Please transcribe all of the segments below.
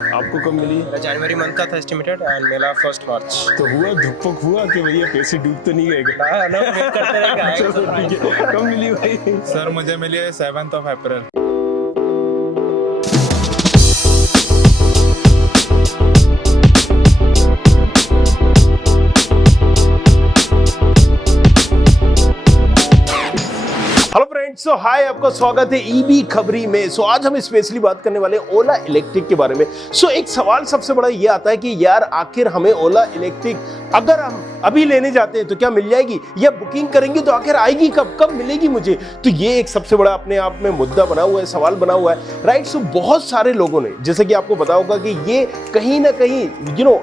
आपको कब मिली? जनवरी मंथ का था एस्टिमेटेड एंड मेरा 1 मार्च। तो हुआ धुकपक हुआ कि भैया पैसे डूब तो नहीं गए? ना वेट करते रहेगा। चलो ठीक है, कब मिली भाई? सर मुझे मिली है 7th of April। Hello friends, so hi, आपका स्वागत है ईबी खबरी में। सो आज हम स्पेशली बात करने वाले हैं ओला इलेक्ट्रिक के बारे में। सो एक सवाल सबसे बड़ा ये आता है कि यार आखिर हमें ओला इलेक्ट्रिक अगर हम अभी लेने जाते हैं तो क्या मिल जाएगी, या बुकिंग करेंगे तो आखिर आएगी कब मिलेगी मुझे? तो ये एक सबसे बड़ा अपने आप में मुद्दा बना हुआ है, सवाल बना हुआ है, राइट। सो बहुत सारे लोगों ने, जैसे कि आपको पता होगा कि ये कहीं ना कहीं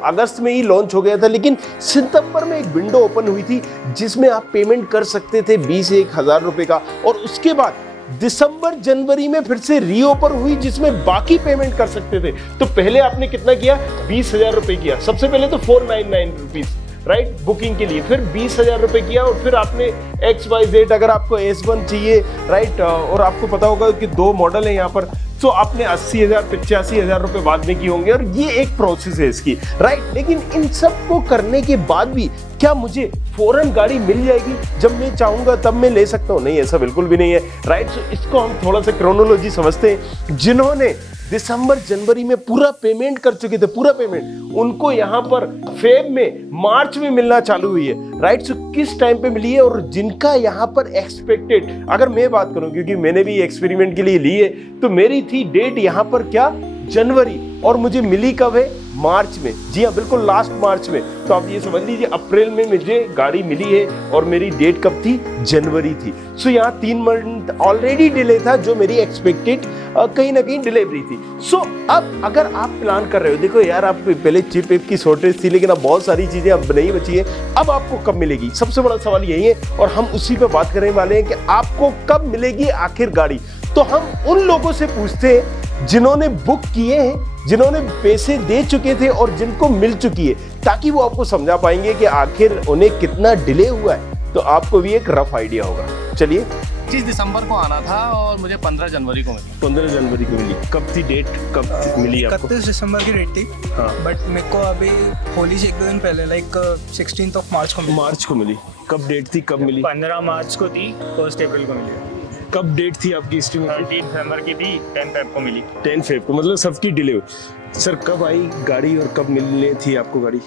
अगस्त में ही लॉन्च हो गया था, लेकिन सितंबर में एक विंडो ओपन हुई थी जिसमें आप पेमेंट कर सकते थे 20,000 रुपए का, और उसके बाद दिसंबर जनवरी में फिर से रीओपन हुई जिसमें बाकी पेमेंट कर सकते थे। तो पहले आपने कितना किया? 20,000 रुपए किया सबसे पहले, तो 499 रुपीज, राइट, बुकिंग के लिए। फिर 20,000 रुपए किया, और फिर आपने XYZ अगर आपको S1 चाहिए, राइट, और आपको पता होगा कि 2 मॉडल है यहाँ पर, तो आपने 80,000 85,000 रुपए बाद में किए होंगे, और ये एक प्रोसेस है इसकी, राइट। लेकिन इन सब को करने के बाद भी क्या मुझे फौरन गाड़ी मिल जाएगी? जब मैं चाहूंगा तब मैं ले सकता हूँ? नहीं, ऐसा बिल्कुल भी नहीं है, राइट। तो इसको हम थोड़ा सा क्रोनोलॉजी समझते हैं। जिन्होंने दिसंबर जनवरी में पूरा पेमेंट कर चुके थे, पूरा पेमेंट उनको यहाँ पर फेब में, मार्च में मिलना चालू हुई है, राइट। सो किस टाइम पे मिली है, और जिनका यहाँ पर एक्सपेक्टेड, अगर मैं बात करूं क्योंकि मैंने भी एक्सपेरिमेंट के लिए ली है, तो मेरी थी डेट यहाँ पर क्या, जनवरी, और मुझे मिली कब है? मार्च में। जी हाँ, बिल्कुल लास्ट मार्च में। तो आप ये समझ लीजिए अप्रैल में मुझे गाड़ी मिली है, और मेरी डेट कब थी? जनवरी थी। सो यहाँ 3 मंथ ऑलरेडी डिले था, जो मेरी एक्सपेक्टेड कहीं ना कहीं डिलीवरी थी। सो अब अगर आप प्लान कर रहे हो, देखो यार, आप पहले चिप की शॉर्टेज थी, लेकिन अब बहुत सारी चीजें अब नहीं बची है, अब आपको कब मिलेगी? सबसे बड़ा सवाल यही है, और हम उसी पे बात करने वाले हैं कि आपको कब मिलेगी आखिर गाड़ी। तो हम उन लोगों से पूछते हैं जिन्होंने बुक किए हैं, जिन्होंने पैसे दे चुके थे, और जिनको मिल चुकी है, ताकि वो आपको समझा पाएंगे कि आखिर उन्हें कितना डिले हुआ है, तो आपको भी एक रफ आइडिया होगा। चलिए। 25 दिसंबर को आना था और मुझे 15 जनवरी को मिली। 15 जनवरी को मिली। कब थी डेट, कब मिली आपको? 31 दिसंबर की डेट थी, हाँ। बट मेरे को अभी होली से 1-2 दिन पहले, लाइक 16 मार्च को मिली। मार्च को मिली। कब डेट थी, कब मिली? 15 मार्च को थी, 1 अप्रैल को मिली। कब डेट थी आपकी एस्टिमेट? 13 दिसंबर की थी, 10 फेब को मिली। 10 फेब को, मतलब सबकी डिले हुई। सर कब आई गाड़ी, और कब मिलने थी आपको गाड़ी?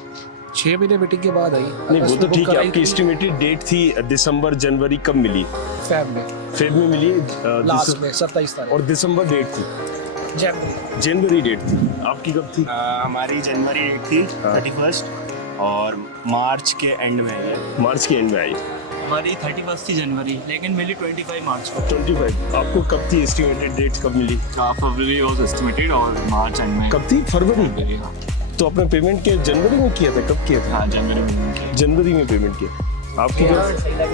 6 महीने मीटिंग के बाद आई। नहीं, वो तो ठीक है, आपकी एस्टिमेटेड डेट थी दिसंबर जनवरी, कब मिली? फेब में मिली है, लास्ट में 27 तारीख। और दिसंबर डेट थी, जनवरी डेट थी। आपकी कब थी? हमारी जनवरी डेट थी 31, और मार्च के एंड में है। मार्च के एंड में आई। हमारी 31 थी जनवरी, लेकिन मिली 25 मार्च को। 25। आपको कब थी एस्टिमेटेड डेट, कब मिली? फरवरी वाज एस्टिमेटेड, और मार्च एंड में। कब थी? फरवरी। तो आपने पेमेंट किया जनवरी में किया था? कब किया था? हाँ, जनवरी में। जनवरी में पेमेंट किया। आपकी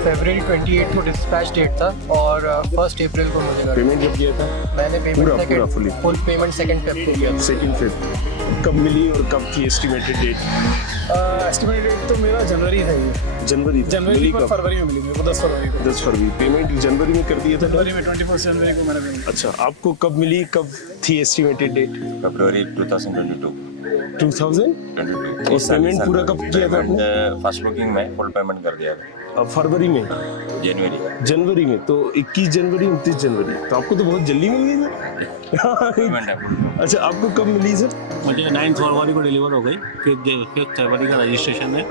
फरवरी 28 को डिस्पैच डेट था, और 1 अप्रैल को मुझे गाड़ी। पेमेंट जब किया था? मैंने पूरा payment fully? Full payment 2 Feb को किया था। 2 फेब। कब मिली और कब थी एस्टिमेटेड डेट? एस्टिमेटेड डेट तो मेरा जनवरी था ही। जनवरी था। जनवरी मिली पर कब? फरवरी में मिली मेरे को, 10 फरवरी को। 10 फरवरी। पेमेंट जनवरी में कर दिया था? जनवरी में 21 जनवरी को मैंने पेमेंट। अच्छा, आपको कब मिली, कब थी एस्टिमेटेड डेट? फरवरी 2022। 2022। और पेमेंट पूरा कब किया था आपने? फर्स्ट बुकिंग में फुल पेमेंट कर दिया था अब फरवरी में, जनवरी में, तो 21 जनवरी 29 जनवरी, तो आपको तो बहुत जल्दी मिल गई सर। अच्छा, आपको कब मिली सर? मुझे 9 फरवरी को डिलीवर हो गई, फिर 5 फरवरी का रजिस्ट्रेशन है।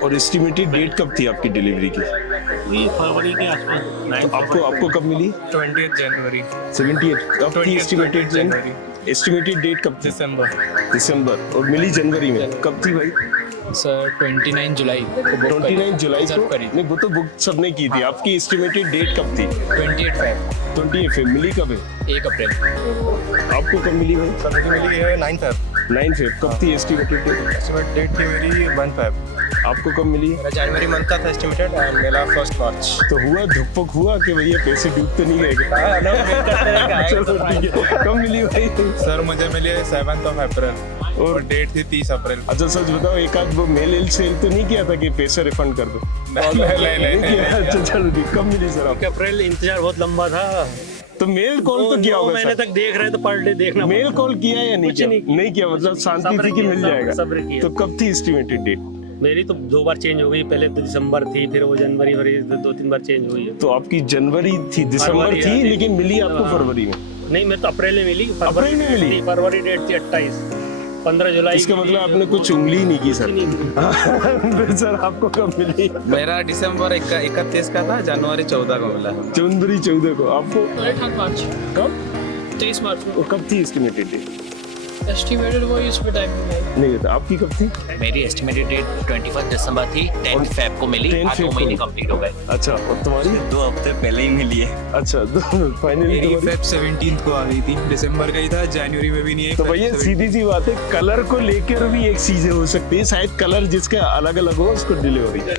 और एस्टिमेटेड डेट कब थी आपकी डिलीवरी की? वही फरवरी के आसपास। तो आपको कब मिली? 20 जनवरी। 78। अब थी एस्टिमेटेड जनवरी। एस्टिमेटेड डेट कब थी? दिसंबर। और मिली जनवरी में। कब थी भाई? सर 29 जुलाई को बुक 29 जुलाई को? करी। नहीं, वो तो बुक सबने की थी। आपकी एस्टिमेटेड डेट कब थी? 28 फेब। 28 फेब। मिली कब है? 1 अप्रैल। आपको कब मिली भाई? सर मुझे मिली है 9 फेब। 9 फेब। कब थी एस्टिमेटेड डेट? एस्टिमेट डेट थी मेरी 1 फेब। आपको कब मिली? मेरा जनवरी मंथ का था एस्टिमेटेड एंड मेरा 1 मार्च। तो हुआ धुकपक हुआ कि भैया पैसे डूब तो नहीं गए? ना वेट करते रहेगा। चलो ठीक है, कब मिली भाई? सर मुझे मिली है 7th of April, और डेट थी 30 अप्रैल। अच्छा, सच बताओ, एक आध वो मेल सेल तो नहीं किया था कि पैसे रिफंड कर दो? नहीं। अच्छा, चलो ठीक। कब मिली सर आपको? अप्रैल इंतजार बहुत लंबा था, तो मेल कॉल तो किया होगा महीने सर। तक देख रहे हैं तो पर डे देखना मेल कॉल किया या नहीं कुछ किया? नहीं नहीं किया, मतलब शांति सब्र थी कि किया, मिल सब्र- जाएगा। सब्र किया। तो कब थी एस्टिमेटेड डेट? मेरी तो 2 बार चेंज हो गई, पहले तो दिसंबर थी, फिर वो जनवरी फरवरी 2-3 बार चेंज हुई है। तो आपकी जनवरी थी, दिसंबर फरवरी, थी, हाँ, लेकिन मिली आपको हाँ। फरवरी में। नहीं, मैं तो अप्रैल में मिली। अप्रैल में मिली? फरवरी डेट थी 28, 15 जुलाई। इसका मतलब आपने कुछ उंगली ही नहीं की सर। नहीं की। फिर सर आपको कब मिली? मेरा दिसंबर 31 का था, जनवरी 14 को मिला। जनवरी 14 को। आपको मार्च कब? 23 मार्च वो कब थी एस्टिमेटेड डेट? एस्टिमेटेड वो इसमें टाइम नहीं था। आपकी कब थी? मेरी एस्टिमेटेड डेट 21 दिसंबर थी, 10 फेब को मिली। 10 आज फेब 2 को महीने मिली। कंप्लीट हो गए। अच्छा, और तुम्हारी? 2 हफ्ते पहले ही मिली है। अच्छा, फाइनली मेरी फेब 17 को आ गई थी, दिसंबर का ही था, जनवरी में भी नहीं है। तो Feb भैया 17 सीधी सी बात है, कलर को लेकर भी एक चीजें हो सकती है, शायद कलर जिसका अलग अलग हो उसको डिले हो रही है।